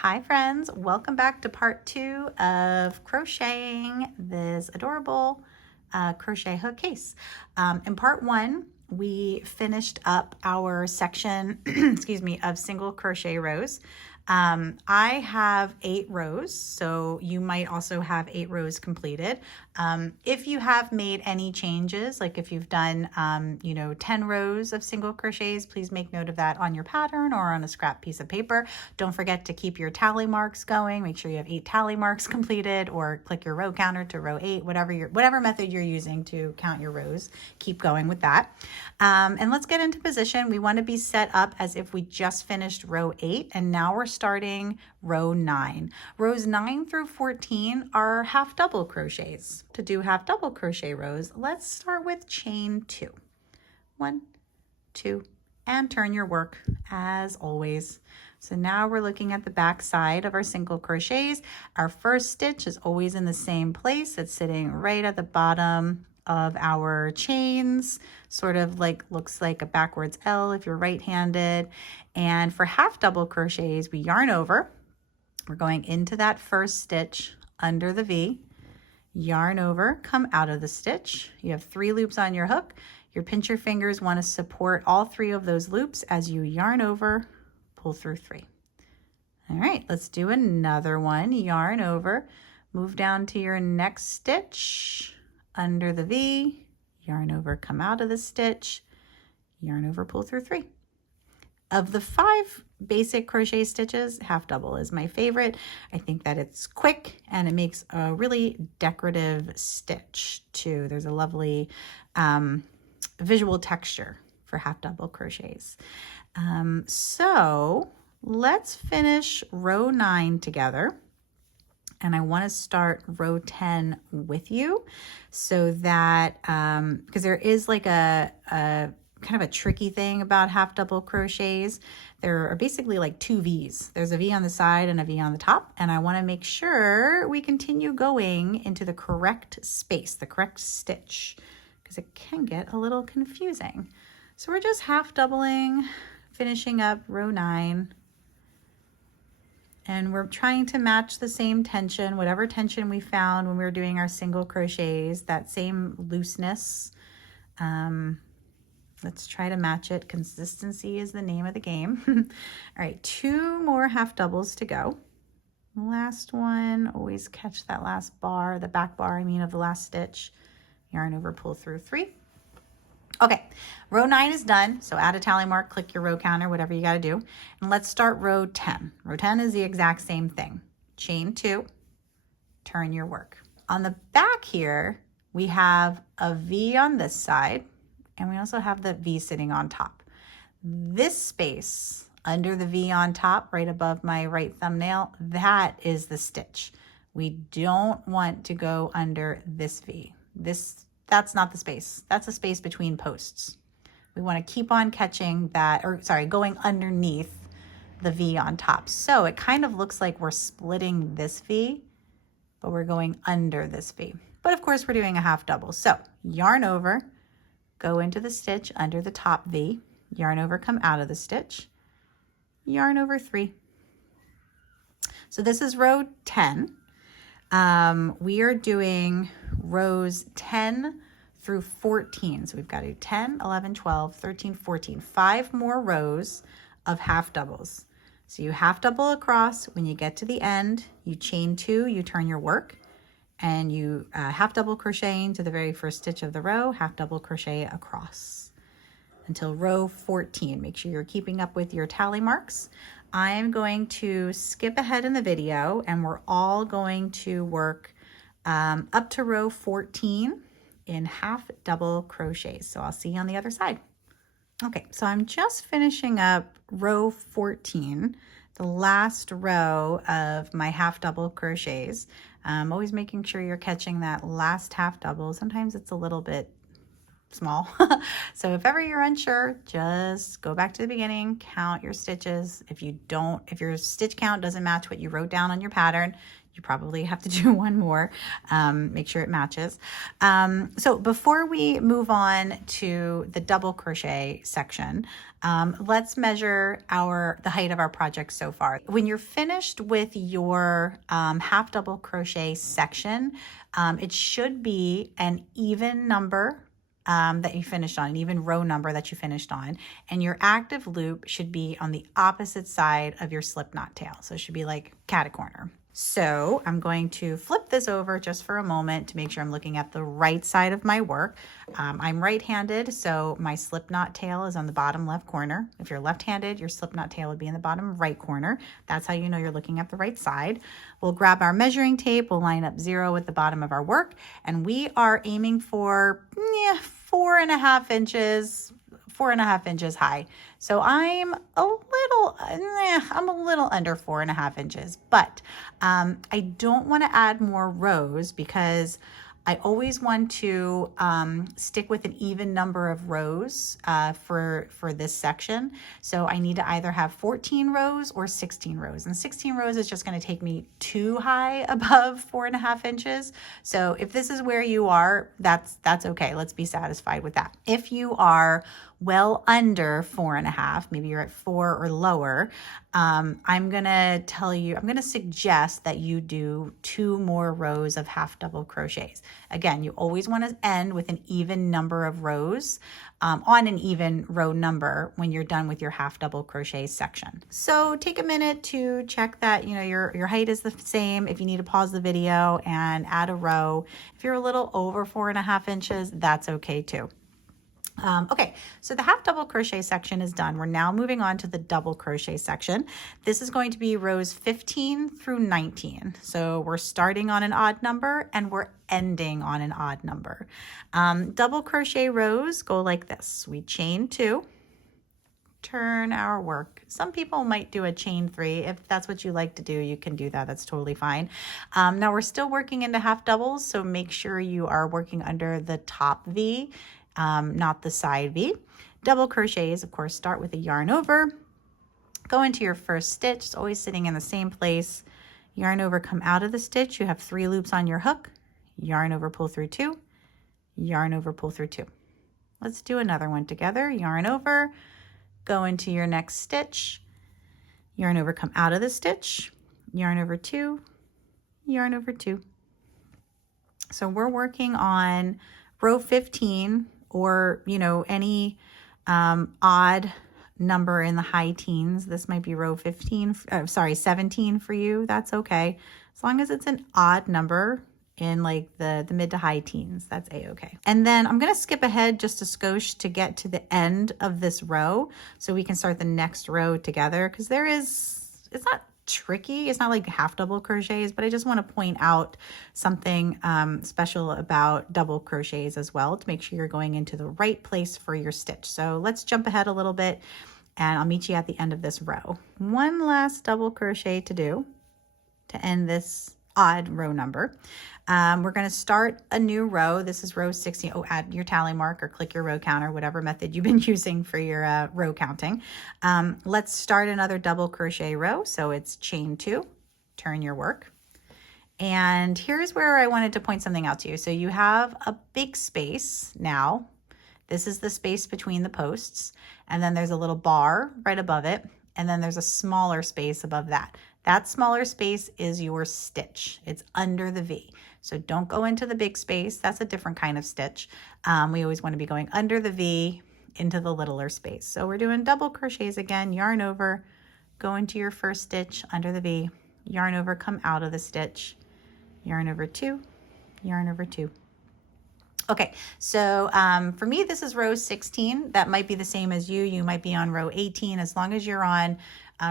Hi friends, welcome back to part 2 of crocheting this adorable crochet hook case. In part 1, we finished up our section, excuse me, of single crochet rows. I have 8 rows, so you might also have 8 rows completed. If you have made any changes, like if you've done, 10 rows of single crochets, please make note of that on your pattern or on a scrap piece of paper. Don't forget to keep your tally marks going. Make sure you have 8 tally marks completed, or click your row counter to row 8, whatever method you're using to count your rows. Keep going with that. And let's get into position. We want to be set up as if we just finished row 8, and now we're starting row 9. Rows 9 through 14 are half double crochets. To do half double crochet rows, let's start with chain 2. 1, 2, and turn your work as always. So now we're looking at the back side of our single crochets. Our first stitch is always in the same place. It's sitting right at the bottom of our chains, sort of looks like a backwards L if you're right-handed. And for half double crochets, we yarn over. We're going into that first stitch under the V, yarn over, come out of the stitch. You have 3 loops on your hook. Your pincher fingers want to support all 3 of those loops as you yarn over, pull through 3. All right, let's do another one. Yarn over, move down to your next stitch, under the V, yarn over, come out of the stitch, yarn over, pull through 3. Of the 5 basic crochet stitches, half double is my favorite. I think that it's quick and it makes a really decorative stitch too. There's a lovely visual texture for half double crochets. So let's finish row 9 together. And I want to start row 10 with you so that, because there is like a kind of a tricky thing about half double crochets. There are basically like 2 V's. There's a V on the side and a V on the top. And I want to make sure we continue going into the correct space, the correct stitch, because it can get a little confusing. So we're just half doubling, finishing up row 9. And we're trying to match the same tension, whatever tension we found when we were doing our single crochets, that same looseness. Let's try to match it. Consistency is the name of the game. All right, 2 more half doubles to go. Last one, always catch that last bar, the back bar, of the last stitch. Yarn over, pull through 3. Okay, row 9 is done, so add a tally mark, click your row counter, whatever you got to do. And let's start row 10. Row 10 is the exact same thing. Chain 2, turn your work. On the back here, we have a V on this side, and we also have the V sitting on top. This space under the V on top, right above my right thumbnail, that is the stitch. We don't want to go under this V. That's not the space. That's a space between posts. We want to keep on catching that, going underneath the V on top. So it kind of looks like we're splitting this V, but we're going under this V. But of course we're doing a half double. So yarn over, go into the stitch under the top V, yarn over, come out of the stitch, yarn over 3. So this is row 10. We are doing rows 10 through 14. So we've got to do 10, 11, 12, 13, 14, 5 more rows of half doubles. So you half double across. When you get to the end, you chain 2, you turn your work, and you half double crochet into the very first stitch of the row, half double crochet across until row 14. Make sure you're keeping up with your tally marks. I'm going to skip ahead in the video, and we're all going to work up to row 14 in half double crochets. So I'll see you on the other side. Okay, so I'm just finishing up row 14, the last row of my half double crochets. Always making sure you're catching that last half double. Sometimes it's a little bit small. So if ever you're unsure, just go back to the beginning, count your stitches. If your stitch count doesn't match what you wrote down on your pattern, you probably have to do one more. Make sure it matches. So before we move on to the double crochet section, let's measure the height of our project so far. When you're finished with your half double crochet section, it should be an even number that you finished on, an even row number that you finished on, and your active loop should be on the opposite side of your slip knot tail. So it should be like cat corner. So I'm going to flip this over just for a moment to make sure I'm looking at the right side of my work. I'm right-handed, so my slip knot tail is on the bottom left corner. If you're left-handed, your slip knot tail would be in the bottom right corner. That's how you know you're looking at the right side. We'll grab our measuring tape, we'll line up 0 at the bottom of our work, and we are aiming for 4.5 inches high. So I'm a little under 4.5 inches, but I don't want to add more rows because I always want to stick with an even number of rows for this section. So I need to either have 14 rows or 16 rows. And 16 rows is just going to take me too high above 4.5 inches. So if this is where you are, that's okay. Let's be satisfied with that. If you are well under 4.5, maybe you're at 4 or lower, I'm gonna suggest that you do 2 more rows of half double crochets. Again, you always want to end with an even number of rows on an even row number when you're done with your half double crochet section. So take a minute to check that your height is the same. If you need to pause the video and add a row, if you're a little over 4.5 inches, that's okay too. Okay, so the half double crochet section is done. We're now moving on to the double crochet section. This is going to be rows 15 through 19. So we're starting on an odd number and we're ending on an odd number. Double crochet rows go like this. We chain 2, turn our work. Some people might do a chain 3. If that's what you like to do, you can do that. That's totally fine. Now we're still working into half doubles, so make sure you are working under the top V, not the side V. Double crochets, of course, start with a yarn over, go into your first stitch. It's always sitting in the same place. Yarn over, come out of the stitch. You have 3 loops on your hook. Yarn over, pull through 2. Yarn over, pull through 2. Let's do another one together. Yarn over, go into your next stitch. Yarn over, come out of the stitch. Yarn over 2. Yarn over 2. So we're working on row 15, or any odd number in the high teens. This might be row 17 for you. That's okay, as long as it's an odd number in like the mid to high teens. That's a-okay. And then I'm going to skip ahead just a skosh to get to the end of this row so we can start the next row together, because it's not tricky. It's not like half double crochets, but I just want to point out something special about double crochets as well, to make sure you're going into the right place for your stitch. So let's jump ahead a little bit and I'll meet you at the end of this row. One last double crochet to do to end this odd row number. We're going to start a new row. This is row 16. Oh, add your tally mark or click your row counter, whatever method you've been using for your row counting. Let's start another double crochet row. So it's chain 2, turn your work. And here's where I wanted to point something out to you. So you have a big space now. This is the space between the posts. And then there's a little bar right above it. And then there's a smaller space above that. That smaller space is your stitch. It's under the V. So don't go into the big space. That's a different kind of stitch. We always want to be going under the V into the littler space. So we're doing double crochets again. Yarn over, go into your first stitch under the V, yarn over, come out of the stitch, yarn over 2, yarn over 2. Okay, so for me, this is row 16. That might be the same as you. You might be on row 18. As long as you're on,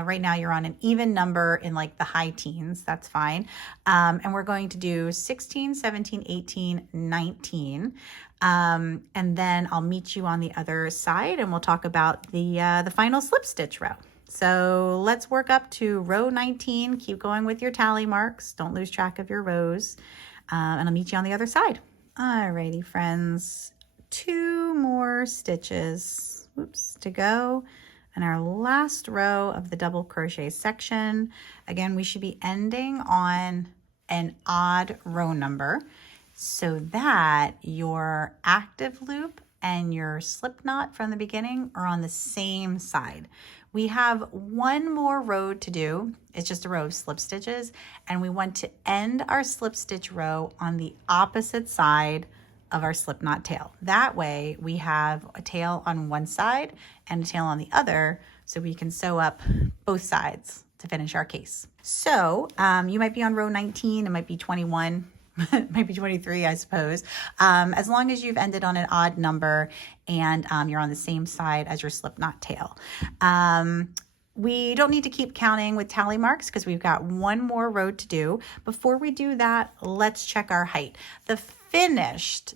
right now you're on an even number in like the high teens, that's fine. And we're going to do 16, 17, 18, 19. And then I'll meet you on the other side and we'll talk about the final slip stitch row. So let's work up to row 19. Keep going with your tally marks. Don't lose track of your rows. And I'll meet you on the other side. Alrighty, friends. 2 more stitches, whoops, to go in our last row of the double crochet section. Again, we should be ending on an odd row number so that your active loop and your slip knot from the beginning are on the same side. We have one more row to do. It's just a row of slip stitches, and we want to end our slip stitch row on the opposite side of our slip knot tail. That way we have a tail on one side and a tail on the other, so we can sew up both sides to finish our case. So you might be on row 19, it might be 21, it might be 23, I suppose. As long as you've ended on an odd number and you're on the same side as your slip knot tail. We don't need to keep counting with tally marks because we've got one more row to do. Before we do that, let's check our height. The finished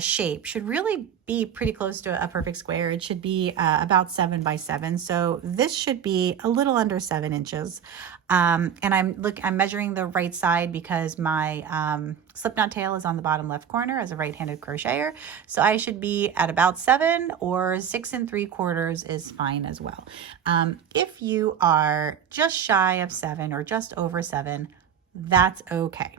shape should really be pretty close to a perfect square. It should be about 7 by 7. So this should be a little under 7 inches. And I'm measuring the right side because my slip knot tail is on the bottom left corner as a right-handed crocheter. So I should be at about 7, or 6 3/4 is fine as well. If you are just shy of 7 or just over 7, that's okay.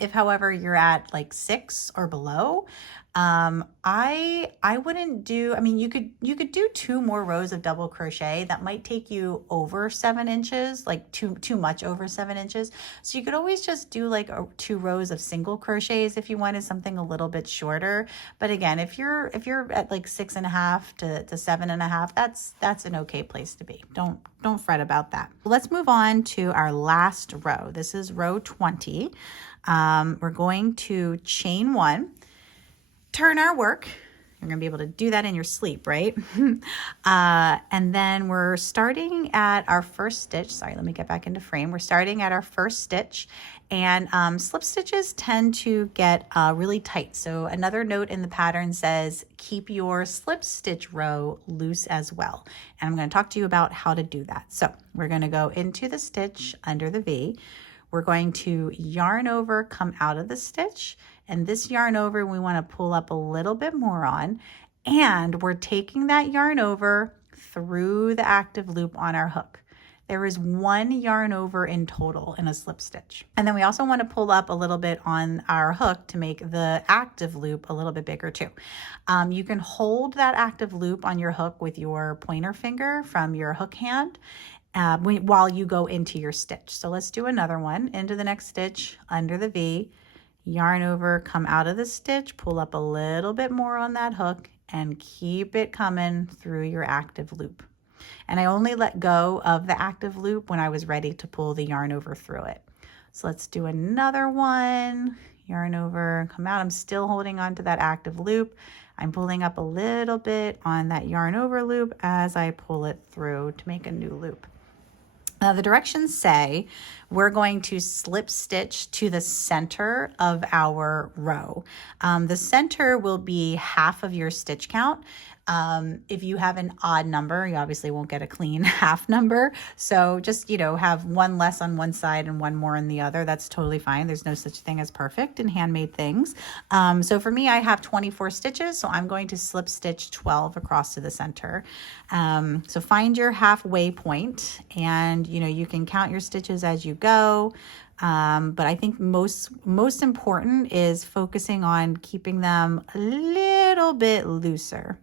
If, however, you're at like 6 or below, I wouldn't do, I mean, you could do 2 more rows of double crochet. That might take you over 7 inches, like too much over 7 inches. So you could always just do like 2 rows of single crochets if you wanted something a little bit shorter. But again, if you're at like 6.5 to 7.5, that's an okay place to be. Don't fret about that. Let's move on to our last row. This is row 20. We're going to chain 1, turn our work. You're going to be able to do that in your sleep, right? And then we're starting at our first stitch. Sorry, let me get back into frame. We're starting at our first stitch, and slip stitches tend to get really tight. So another note in the pattern says, keep your slip stitch row loose as well. And I'm going to talk to you about how to do that. So we're going to go into the stitch under the V. We're going to yarn over, come out of the stitch, and this yarn over we want to pull up a little bit more on, and we're taking that yarn over through the active loop on our hook. There is 1 yarn over in total in a slip stitch. And then we also want to pull up a little bit on our hook to make the active loop a little bit bigger too. You can hold that active loop on your hook with your pointer finger from your hook hand while you go into your stitch. So let's do another one. Into the next stitch, under the V, yarn over, come out of the stitch, pull up a little bit more on that hook, and keep it coming through your active loop. And I only let go of the active loop when I was ready to pull the yarn over through it. So let's do another one. Yarn over, come out. I'm still holding on to that active loop. I'm pulling up a little bit on that yarn over loop as I pull it through to make a new loop. The directions say we're going to slip stitch to the center of our row. The center will be half of your stitch count. If you have an odd number, you obviously won't get a clean half number. So just, have 1 less on one side and 1 more on the other. That's totally fine. There's no such thing as perfect in handmade things. So for me, I have 24 stitches, so I'm going to slip stitch 12 across to the center. So find your halfway point, and you can count your stitches as you go. But I think most important is focusing on keeping them a little bit looser.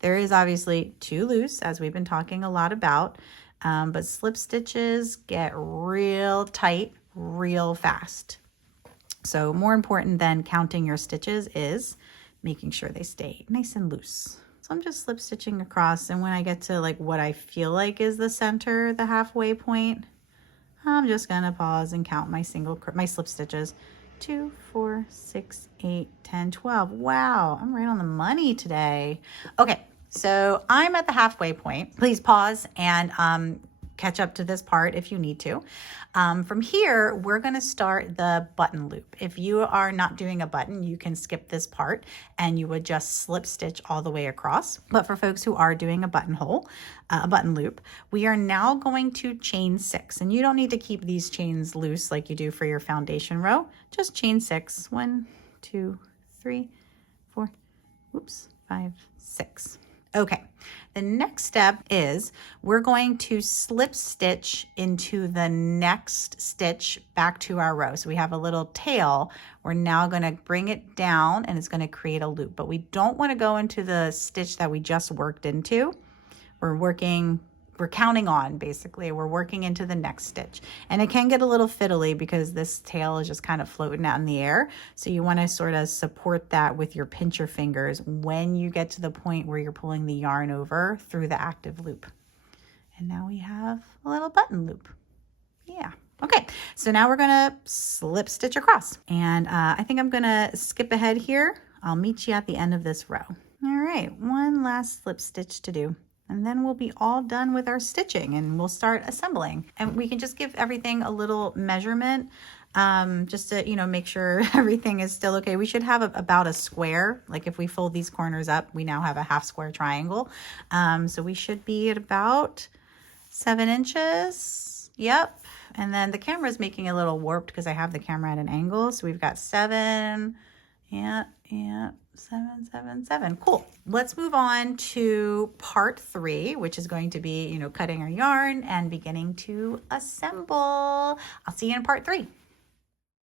There is obviously too loose, as we've been talking a lot about, but slip stitches get real tight real fast. So more important than counting your stitches is making sure they stay nice and loose. So I'm just slip stitching across, and when I get to like what I feel like is the center, the halfway point, I'm just gonna pause and count my slip stitches. 2, 4, 6, 8, 10, 12. Wow, I'm right on the money today. Okay, so I'm at the halfway point. Please pause and catch up to this part if you need to. From here, we're going to start the button loop. If you are not doing a button, you can skip this part and you would just slip stitch all the way across. But for folks who are doing a button loop, we are now going to chain 6. And you don't need to keep these chains loose like you do for your foundation row. Just chain 6. 1, 2, 3, 4, Oops, 5, 6. Okay, the next step is we're going to slip stitch into the next stitch back to our row. So we have a little tail. We're now going to bring it down and it's going to create a loop, but we don't want to go into the stitch that we just worked into. We're counting on, basically. We're working into the next stitch. And it can get a little fiddly because this tail is just kind of floating out in the air. So you want to sort of support that with your pincher fingers when you get to the point where you're pulling the yarn over through the active loop. And now we have a little button loop. Yeah. Okay, so now we're gonna slip stitch across. And I think I'm gonna skip ahead here. I'll meet you at the end of this row. All right, one last slip stitch to do. And then we'll be all done with our stitching and we'll start assembling. And we can just give everything a little measurement just to, make sure everything is still okay. We should have about a square. Like if we fold these corners up, we now have a half square triangle. So we should be at about 7 inches. Yep. And then the camera is making a little warped because I have the camera at an angle. So we've got 7. Yeah. 7, 7, 7. Cool. Let's move on to part 3, which is going to be, cutting our yarn and beginning to assemble. I'll see you in part 3.